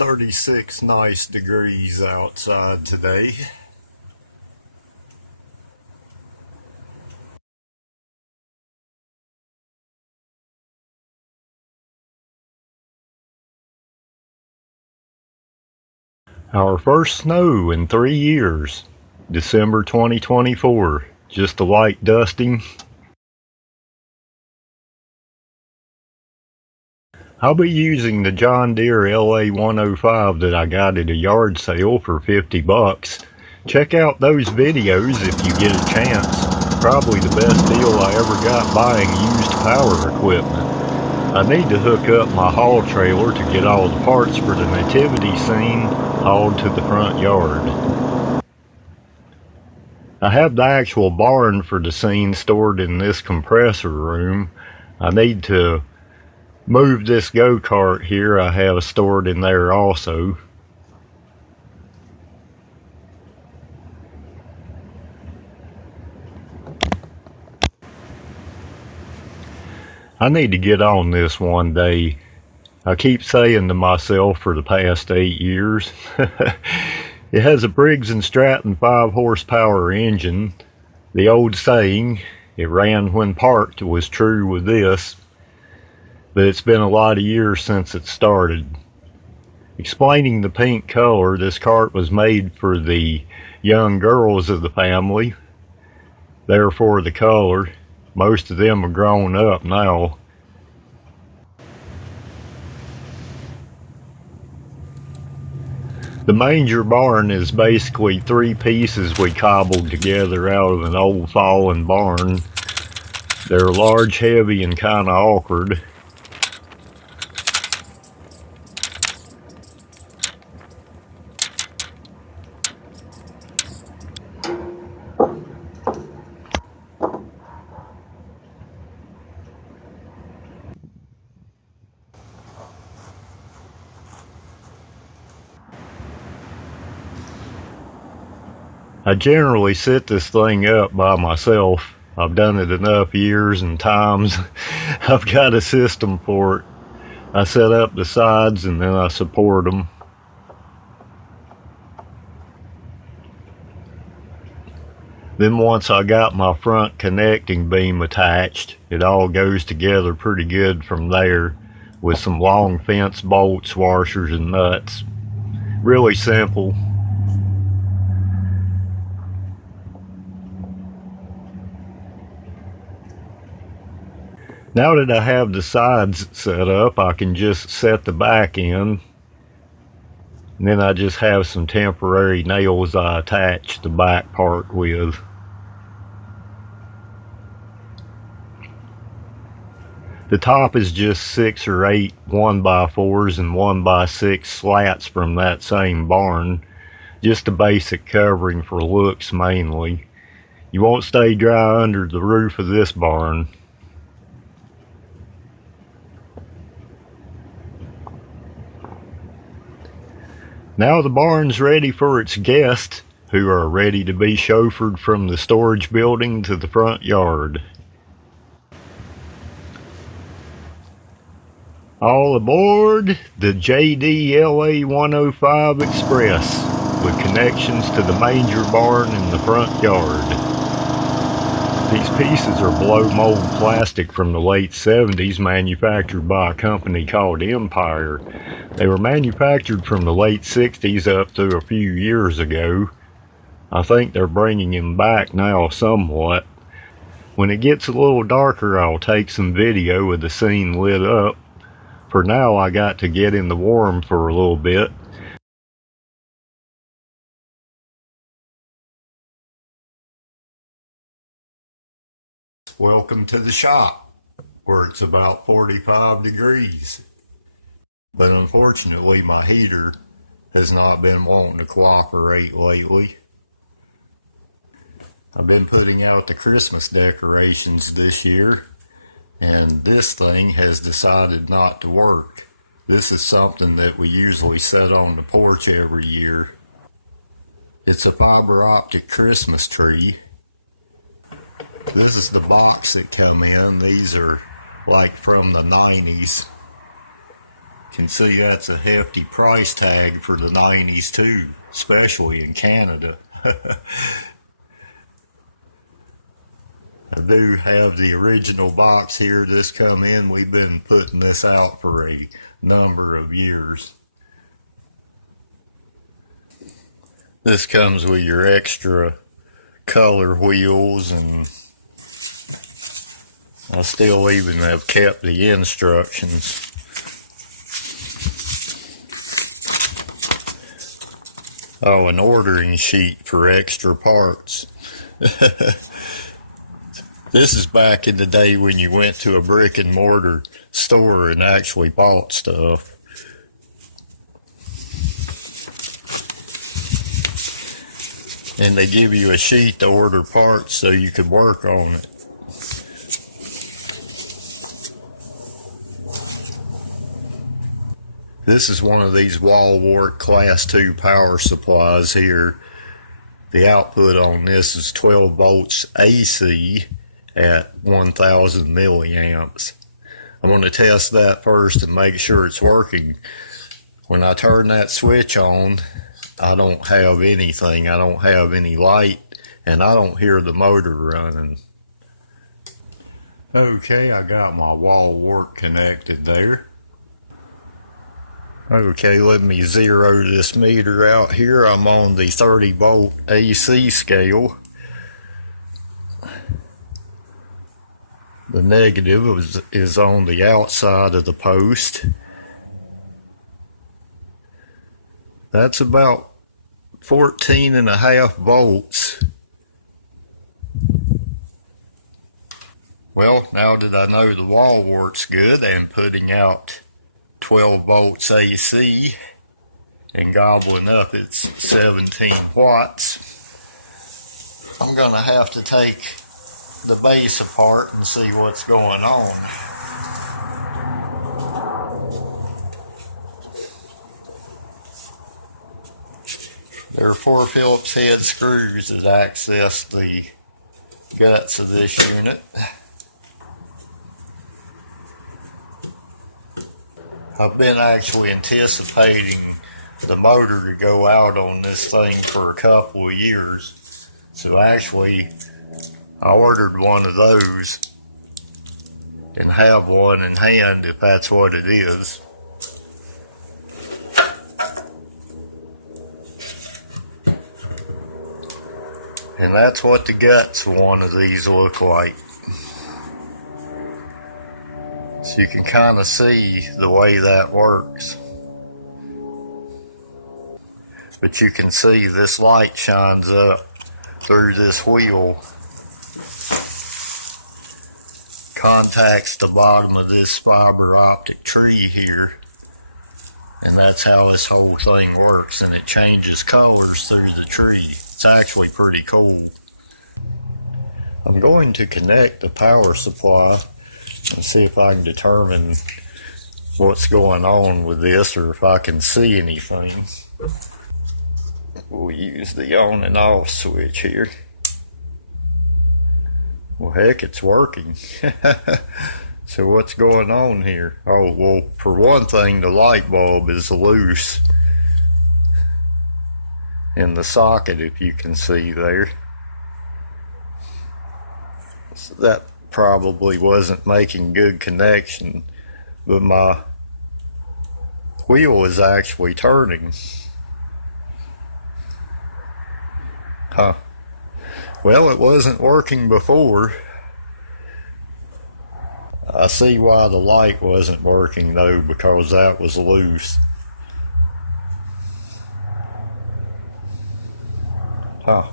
36 nice degrees outside today. Our first snow in 3 years, December 2024, just a light dusting. I'll be using the John Deere LA 105 that I got at a yard sale for 50 bucks. Check out those videos if you get a chance. Probably the best deal I ever got buying used power equipment. I need to hook up my haul trailer to get all the parts for the nativity scene hauled to the front yard. I have the actual barn for the scene stored in this compressor room. I need to move this go-kart here I have stored in there also. I need to get on this one day. I keep saying to myself for the past 8 years. It has a Briggs & Stratton 5 horsepower engine. The old saying, "It ran when parked," was true with this. But it's been a lot of years since it started. Explaining the pink color, this cart was made for the young girls of the family. Therefore the color. Most of them are grown up now. The manger barn is basically 3 pieces we cobbled together out of an old fallen barn. They're large, heavy, and kind of awkward. I generally set this thing up by myself. I've done it enough years and times. I've got a system for it. I set up the sides and then I support them. Then once I got my front connecting beam attached, it all goes together pretty good from there with some long fence bolts, washers, and nuts. Really simple. Now that I have the sides set up, I can just set the back in. And then I just have some temporary nails I attach the back part with. The top is just 6 or 8 1x4s and 1x6 slats from that same barn. Just a basic covering for looks mainly. You won't stay dry under the roof of this barn. Now the barn's ready for its guests, who are ready to be chauffeured from the storage building to the front yard. All aboard the JDLA 105 Express with connections to the manger barn in the front yard. These pieces are blow mold plastic from the late 70s, manufactured by a company called Empire. They were manufactured from the late 60s up to a few years ago. I think they're bringing them back now somewhat. When it gets a little darker, I'll take some video of the scene lit up. For now, I got to get in the warm for a little bit. Welcome to the shop, where it's about 45 degrees. But unfortunately, my heater has not been wanting to cooperate lately. I've been putting out the Christmas decorations this year, and this thing has decided not to work. This is something that we usually set on the porch every year. It's a fiber optic Christmas tree. This is the box that come in. These are like from the 90s. Can see that's a hefty price tag for the 90s too, especially in Canada. I do have the original box here this come in. We've been putting this out for a number of years. This comes with your extra color wheels, and I still even have kept the instructions. Oh, an ordering sheet for extra parts. This is back in the day when you went to a brick and mortar store and actually bought stuff. And they give you a sheet to order parts so you could work on it. This is one of these wall wart class 2 power supplies here. The output on this is 12 volts AC at 1000 milliamps. I'm going to test that first and make sure it's working. When I turn that switch on, I don't have anything. I don't have any light, and I don't hear the motor running. Okay, I got my wall wart connected there. Okay, let me zero this meter out here. I'm on the 30 volt AC scale. The negative is on the outside of the post. That's about 14.5 volts. Well, now that I know the wall wart's good and putting out 12 volts AC and gobbling up its 17 watts, I'm gonna have to take the base apart and see what's going on. There are 4 Phillips head screws that access the guts of this unit. I've been actually anticipating the motor to go out on this thing for a couple of years. So actually, I ordered one of those and have one in hand if that's what it is. And that's what the guts of one of these look like. So you can kind of see the way that works. But you can see this light shines up through this wheel, contacts the bottom of this fiber optic tree here, and that's how this whole thing works, and it changes colors through the tree. It's actually pretty cool. I'm going to connect the power supply and see if I can determine what's going on with this, or if I can see anything. We'll use the on and off switch here. Well, heck, it's working. So what's going on here? Oh, well, for one thing, the light bulb is loose in the socket, if you can see there. So that probably wasn't making good connection, but my wheel is actually turning. Huh. Well, it wasn't working before. I see why the light wasn't working though, because that was loose. Huh.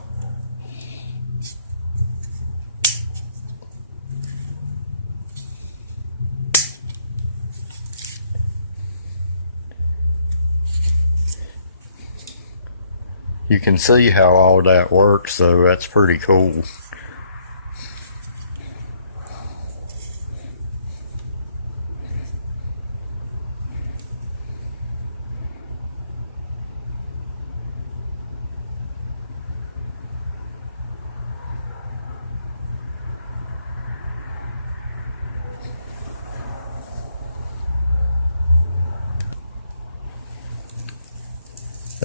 You can see how all that works, so that's pretty cool.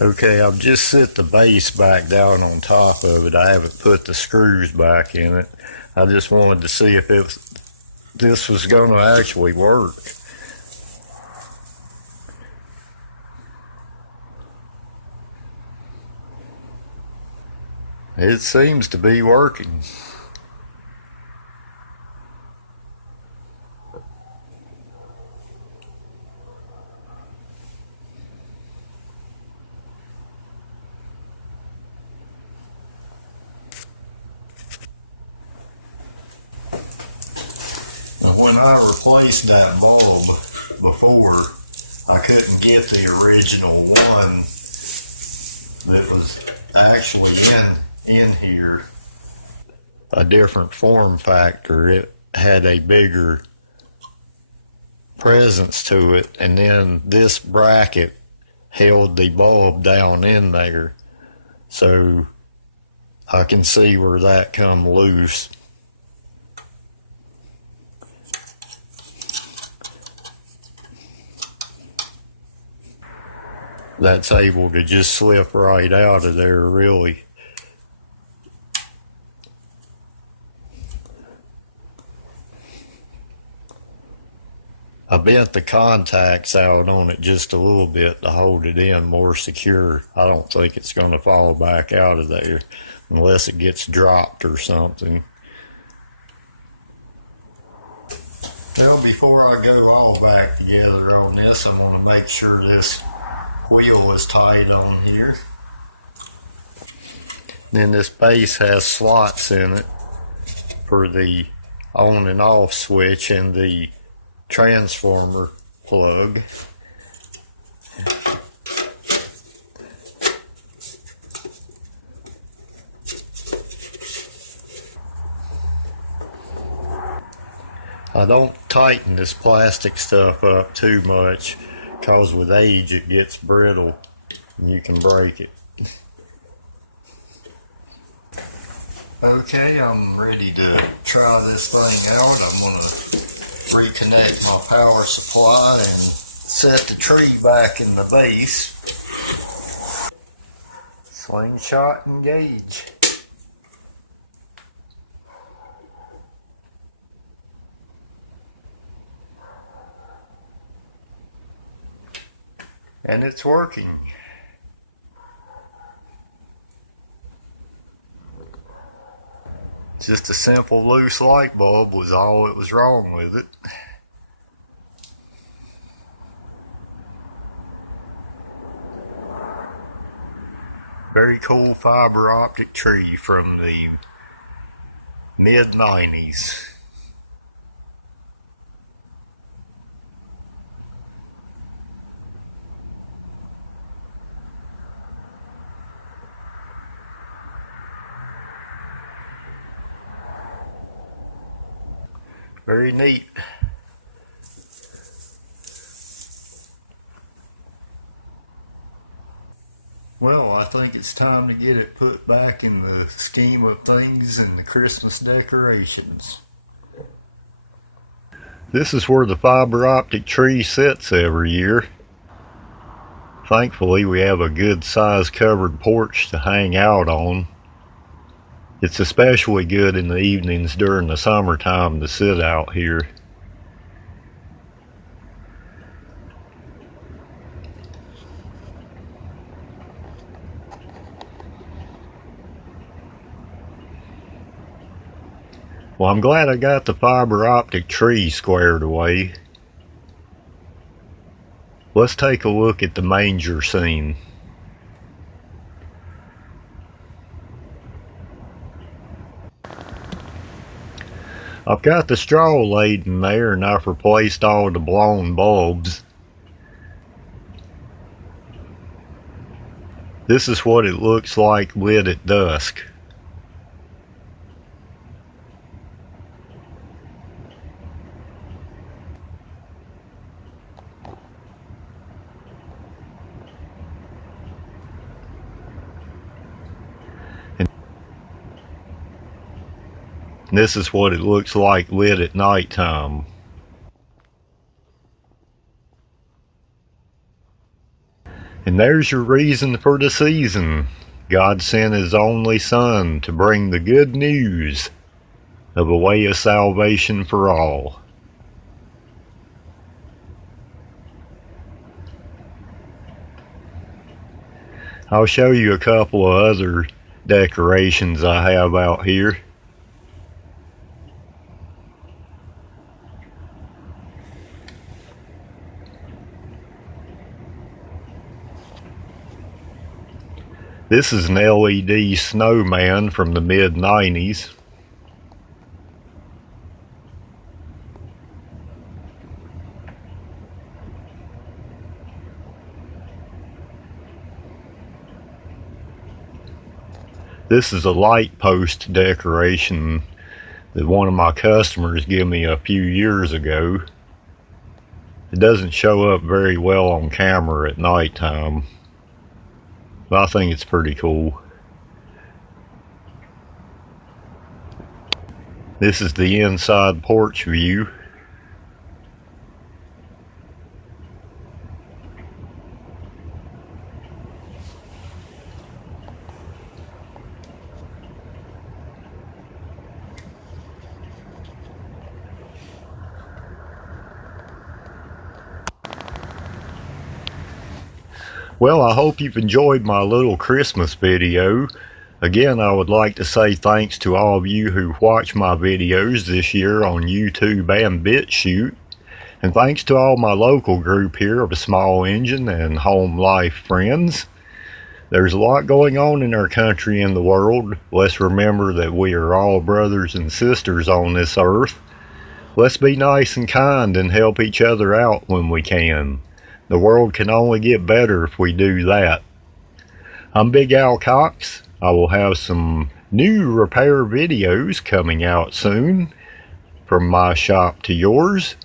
Okay, I've just set the base back down on top of it. I haven't put the screws back in it. I just wanted to see if this was going to actually work. It seems to be working. When I replaced that bulb before, I couldn't get the original one that was actually in here. A different form factor. It had a bigger presence to it, and then this bracket held the bulb down in there, so I can see where that come loose. That's able to just slip right out of there, really. I bent the contacts out on it just a little bit to hold it in more secure. I don't think it's going to fall back out of there unless it gets dropped or something. Well, before I go all back together on this, I want to make sure this wheel is tight on here. Then this base has slots in it for the on and off switch and the transformer plug. I don't tighten this plastic stuff up too much, because with age it gets brittle and you can break it. Okay, I'm ready to try this thing out. I'm going to reconnect my power supply and set the tree back in the base. Slingshot engage. And it's working. Just a simple loose light bulb was all that was wrong with it. Very cool fiber optic tree from the mid-90s. Very neat. Well, I think it's time to get it put back in the scheme of things in the Christmas decorations. This is where the fiber optic tree sits every year. Thankfully, we have a good sized covered porch to hang out on. It's especially good in the evenings during the summertime to sit out here. Well, I'm glad I got the fiber optic tree squared away. Let's take a look at the manger scene. I've got the straw laid in there and I've replaced all the blown bulbs. This is what it looks like lit at dusk. And this is what it looks like lit at nighttime. And there's your reason for the season. God sent His only Son to bring the good news of a way of salvation for all. I'll show you a couple of other decorations I have out here. This is an LED snowman from the mid-90s. This is a light post decoration that one of my customers gave me a few years ago. It doesn't show up very well on camera at nighttime, but I think it's pretty cool. This is the inside porch view. Well, I hope you've enjoyed my little Christmas video. Again, I would like to say thanks to all of you who watch my videos this year on YouTube and BitChute. And thanks to all my local group here of Small Engine and Home Life friends. There's a lot going on in our country and the world. Let's remember that we are all brothers and sisters on this earth. Let's be nice and kind and help each other out when we can. The world can only get better if we do that. I'm Big Allen Cox. I will have some new repair videos coming out soon from my shop to yours.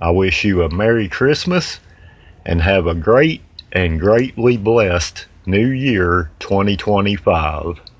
I wish you a Merry Christmas and have a great and greatly blessed New Year 2025.